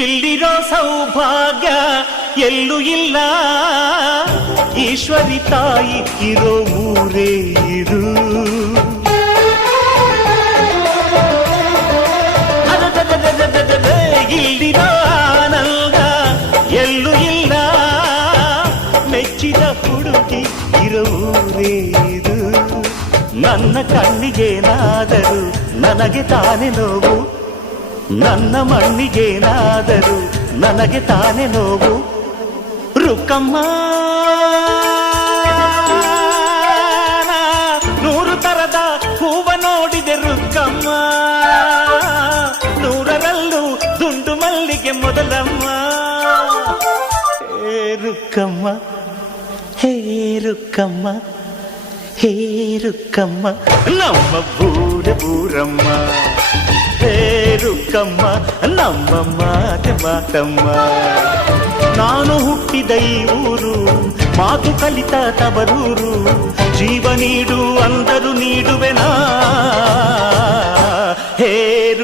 ಇಲ್ಲಿರೋ ಸೌಭಾಗ್ಯ ಎಲ್ಲೂ ಇಲ್ಲ, ಈಶ್ವರಿ ತಾಯಿ ಇರೋ ಮೂರೇ ಇದು. ಇಲ್ಲಿರೋ ಆನಂದ ಎಲ್ಲೂ ಇಲ್ಲ, ಮೆಚ್ಚಿದ ಹುಡುಗಿ ಇರೋ ಊರೇ ಇದು. ನನ್ನ ಕಣ್ಣಿಗೇನಾದರೂ ನನಗೆ ತಾನೇ ನೋವು, ನನ್ನ ಮಣ್ಣಿಗೇನಾದರೂ ನನಗೆ ತಾನೇ ನೋವು. ರುಕ್ಕಮ್ಮ ನೂರು ತರದ ಹೂವ ನೋಡಿದೆ ರುಕ್ಕಮ್ಮ, ನೂರರಲ್ಲೂ ದುಂಡು ಮಲ್ಲಿಗೆ ಮೊದಲಮ್ಮ. ಹೇ ರುಕ್ಕಮ್ಮ, ಹೇ ರುಕ್ಕಮ್ಮ, ಹೇ ರುಕ್ಕಮ್ಮ, ನಮ್ಮ ಬೂರಮ್ಮ. ಹೇ ರುಕ್ಕಮ್ಮ, ನಮ್ಮ ಮಾತಮ್ಮ. ನಾನು ಹುಟ್ಟಿದ ಈ ಊರು, ಮಾತು ಕಲಿತ ತವರೂರು, ಜೀವ ನೀಡು ಅಂದರು ನೀ